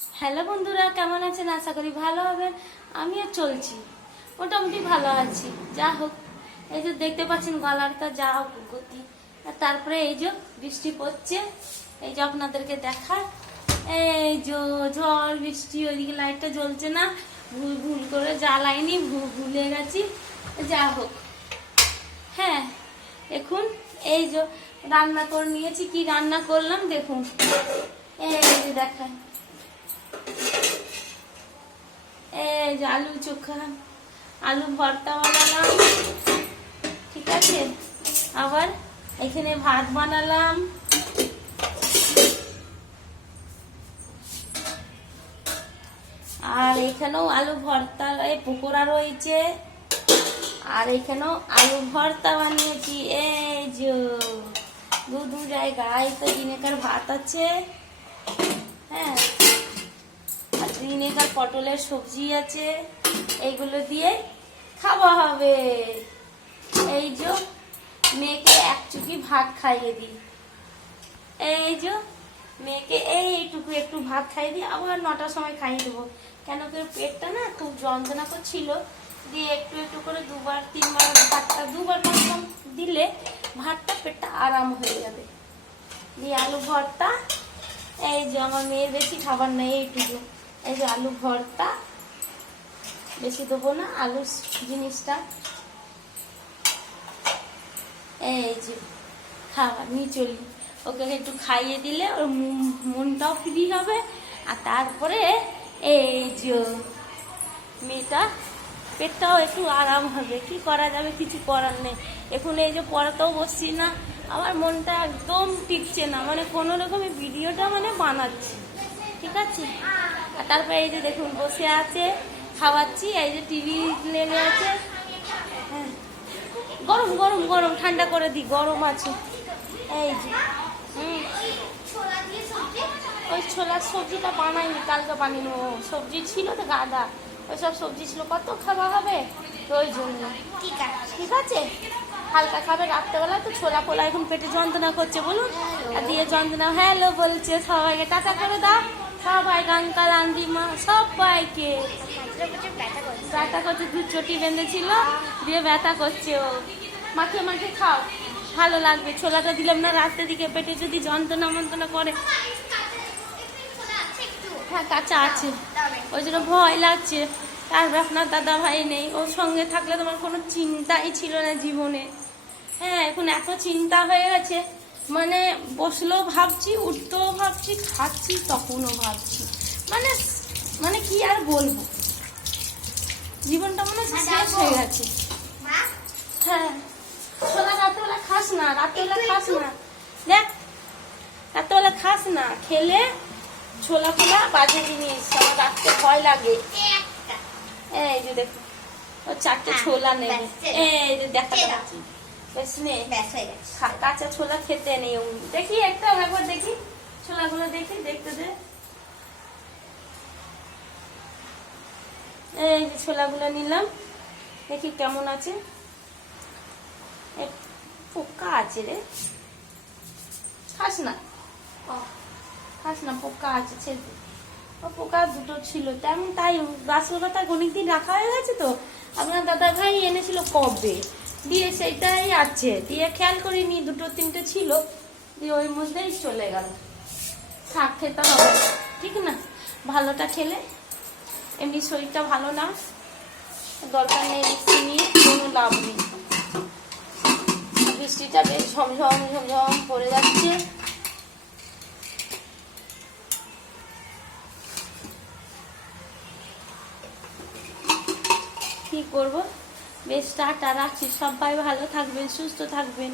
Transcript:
Hello বন্ধুরা, কেমন আছেন? আশা করি ভালো হবেন। আমিও চলছি, মোটামুটি ভালো আছি। যা হোক, এই যে দেখতে পাচ্ছেন গলারটা যা হোক গতি। আর তারপরে এই যে বৃষ্টি পড়ছে, এই যে আপনাদেরকে দেখায়, এই যে ঝড় বৃষ্টি। ওইদিকে লাইটটা জ্বলছে না, ভুল ভুল করে জ্বালাইনি, ভুলে গেছি। যা হোক, হ্যাঁ, এখন এই যে রান্না করে নিয়েছি। কি রান্না করলাম দেখুন, এই যে দেখায়, এই যে আলু চোখা, আলু ভর্তা বানালাম, ঠিক আছে। আবার এখানে ভাত বানালাম, আর এখানেও আলু ভর্তা, এই পকোড়া রয়েছে, আর এখানেও আলু ভর্তা বানিয়েছি। এই যে দু জায়গায় তো দিনেকার ভাত আছে, হ্যাঁ, আর দিনেকার পটলের সবজি আছে। এইগুলো দিয়ে খাওয়া হবে। এই যে মেয়েকে এক চুকি ভাত খাইয়ে দিই, এই যে মেয়েকে এইটুকু একটু ভাত খাইয়ে দিই, আবার 9টার সময় খাইয়ে দেবো। কেন কি পেটটা না খুব যন্ত্রণা করছিল, দিয়ে একটু একটু করে 2-3 বার ভাতটা 2 বার দিলে ভাতটা পেটটা আরাম হয়ে যাবে। দিয়ে আলু ভর্তা, এই যে আমার মেয়ের বেশি খাবার নেই, এইটুকু। এই যে আলু ভর্তা, বেশি দেবো না আলু জিনিসটা। এই যে খাবার নিয়ে চলি, ওকে একটু খাইয়ে দিলে ওর মনটাও ফ্রি হবে। আর তারপরে এই যে মেয়েটা পেটটাও একটু আরাম হবে। কি করা যাবে, কিছু করার নেই। এখন এই যে পড়াতেও বসছি না, আমার মনটা একদম টিকছে না, মানে কোনো রকমে ভিডিওটা মানে বানাচ্ছি, ঠিক আছে। আর তারপরে এই যে দেখুন বসে আছে, খাওয়াচ্ছি। এই যে টিভি লেগে আছে, হ্যাঁ, গরম গরম গরম, ঠান্ডা করে দিই, গরম আছে। এই যে ওই ছোলার সবজিটা বানাইনি, কালকে বানিয়ে সবজি ছিল তো গাদা, ওইসব সবজি ছিল, কত খাওয়া হবে, তো ওই জন্য ঠিক আছে। হালকা খাবে রাত্রেবেলা, তো ছোলা পোলা এখন পেটে যন্ত্রণা করছে বলুন, আর দিয়ে যন্ত্রণা হ্যালো বলছে সবাইকে, টাটা করে দাও সবাই, আঙ্কাল আন্টি মা সবাইকে। ব্যথা করছে, 2 চটি বেঁধেছিল, দিয়ে ব্যথা করছে। ও মাখিয়ে মাখিয়ে খাও, ভালো লাগবে। ছোলাটা দিলাম না রাত্রের দিকে, পেটে যদি যন্ত্রণা মন্ত্রণা করে। হ্যাঁ, কাঁচা আছে, ওই জন্য ভয় লাগছে। আর আপনার দাদা ভাই নেই, ওর সঙ্গে থাকলে তোমার কোনো চিন্তাই ছিল না জীবনে। হ্যাঁ, এখন এত চিন্তা হয়ে গেছে, মানে বসলেও ভাবছি, উঠতেও ভাবছি, খাচ্ছি তখনও ভাবছি, মানে মানে কি আর বলবো, জীবনটা মনে শেষ হয়ে গেছে। হ্যাঁ, সোনা রাত্রেবেলা খাস না, রাত্রেবেলা খাস না, দেখ রাত্রেবেলা খাস না, খেলে ছোলা ফোলা বাজে জিনিস, আমার রাখতে ভয় লাগে। এই যে দেখো, ও 4টে ছোলা নেবে, এই যে দেখা যাচ্ছে, বেশ নে, কাঁচা ছোলা খেতে নেই। দেখি একটা একবার দেখি ছোলাগুলো, দেখি দেখতে দে। এই যে ছোলাগুলো নিলাম, দেখি কেমন আছে। পোকা আছে রে, খাস না, খাস না, পোকা আছে, ছেড়ে। ও পোকা 2টো ছিল, তেমন তাই গাছের পাতা অনেকদিন রাখা হয়ে গেছে তো। আপনার দাদা ভাই এনেছিল কবে, দিয়ে সেইটাই আছে, দিয়ে খেয়াল করিনি, 2-3টে ছিল, দিয়ে ওই মধ্যেই চলে গেল। শাক খেতে হবে, ঠিক না, ভালোটা খেলে। এমনি শরীরটা ভালো না, দরকার নেই রিস্ক নিয়ে, কোনো লাভ নেই। বৃষ্টিটা বেশ ঝমঝম ঝমঝম পড়ে যাচ্ছে। কি করব, বেশ টাটা রাখছি। সবাই ভালো থাকবেন, সুস্থ থাকবেন।